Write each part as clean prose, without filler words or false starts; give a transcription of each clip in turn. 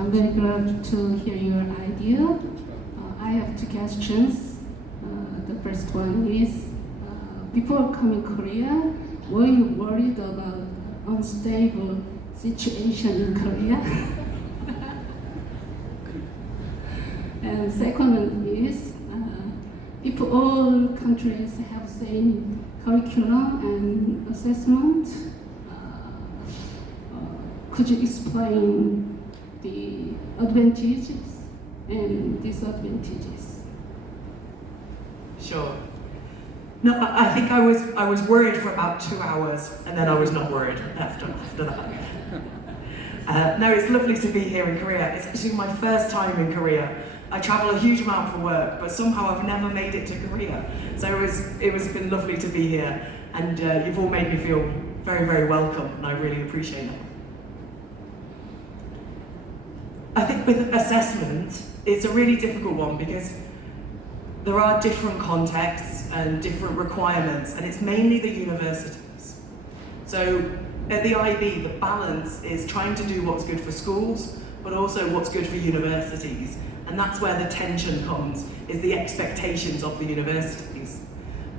I'm very glad to hear your idea. I have two questions. The first one is, before coming Korea, were you worried about unstable situation in Korea? And second one is, if all countries have same curriculum and assessment, could you explain the advantages and disadvantages? Sure. No, I think I was worried for about 2 hours, and then I was not worried after that. No, it's lovely to be here in Korea. It's actually my first time in Korea. I travel a huge amount for work, but somehow I've never made it to Korea. So it's been lovely to be here, and you've all made me feel very, very welcome, and I really appreciate it. I think with assessment, it's a really difficult one because there are different contexts and different requirements, and it's mainly the universities. So at the IB, the balance is trying to do what's good for schools, but also what's good for universities. And that's where the tension comes, is the expectations of the universities.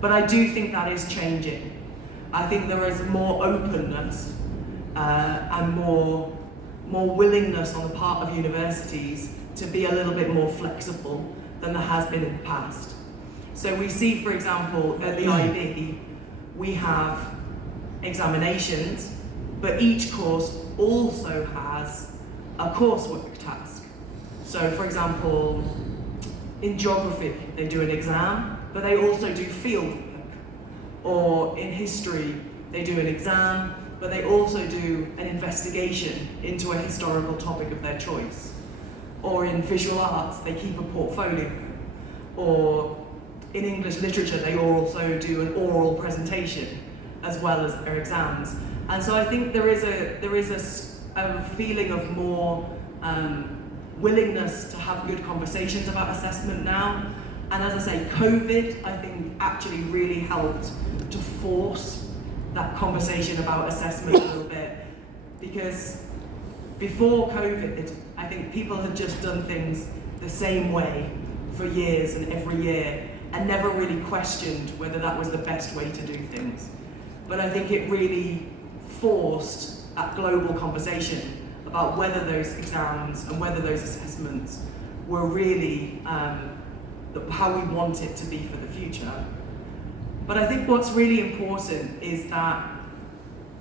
But I do think that is changing. I think there is more openness and more willingness on the part of universities to be a little bit more flexible than there has been in the past. So we see, for example, at the IB, we have examinations, but each course also has a coursework task. So for example, in geography, they do an exam, but they also do field work. Or in history, they do an exam, but they also do an investigation into a historical topic of their choice. Or in visual arts, they keep a portfolio. Or in English literature, they also do an oral presentation as well as their exams. And so I think there is a feeling of more willingness to have good conversations about assessment now. And as I say, COVID, I think, actually really helped to force that conversation about assessment a little bit. Because before COVID, I think people had just done things the same way for years and every year, and never really questioned whether that was the best way to do things. But I think it really forced that global conversation about whether those exams and whether those assessments were really how we want it to be for the future. But I think what's really important is that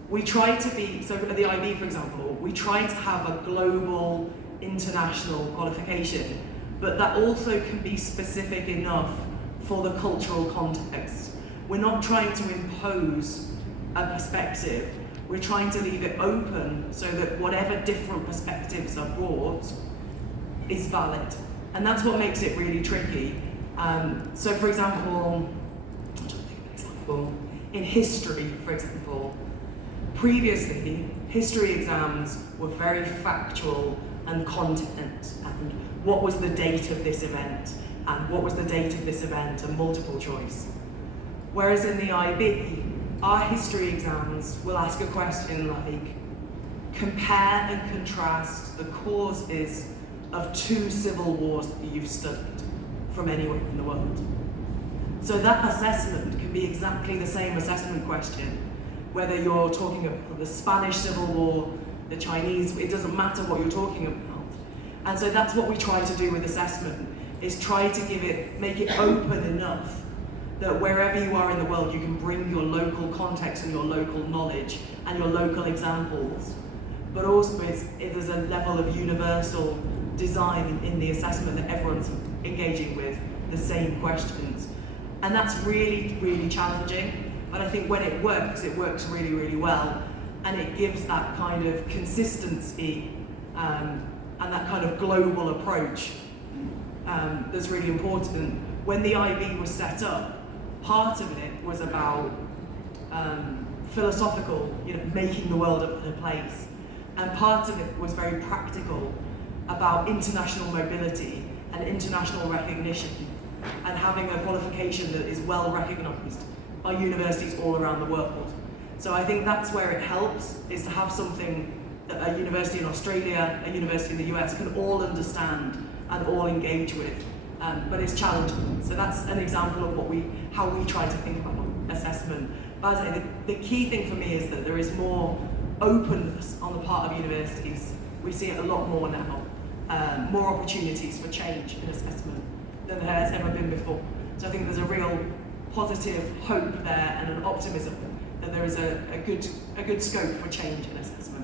we try to be, so at the IB, for example, we try to have a global, international qualification, but that also can be specific enough for the cultural context. We're not trying to impose a perspective. We're trying to leave it open so that whatever different perspectives are brought is valid. And that's what makes it really tricky. So for example, I'm trying to think of an example. In history, for example, previously, history exams were very factual and content, and what was the date of this event, and what was the date of this event, and multiple choice. Whereas in the IB, our history exams will ask a question like, compare and contrast the causes of 2 civil wars that you've studied from anywhere in the world. So that assessment can be exactly the same assessment question, whether you're talking about the Spanish Civil War, the Chinese, it doesn't matter what you're talking about. And so that's what we try to do with assessment, is try to make it open enough that wherever you are in the world, you can bring your local context and your local knowledge and your local examples. But also there's a level of universal design in the assessment that everyone's engaging with the same questions. And that's really, really challenging. But I think when it works really, really well. And it gives that kind of consistency and that kind of global approach that's really important. When the IB was set up, part of it was about philosophical, making the world a better place. And part of it was very practical, about international mobility and international recognition, and having a qualification that is well recognized by universities all around the world. So I think that's where it helps, is to have something that a university in Australia, a university in the US can all understand and all engage with, but it's challenging. So that's an example of how we try to think about assessment. But as I say, the key thing for me is that there is more openness on the part of universities. We see it a lot more now, more opportunities for change in assessment than there has ever been before. So I think there's a real positive hope there and an optimism that there is a good scope for change in assessment.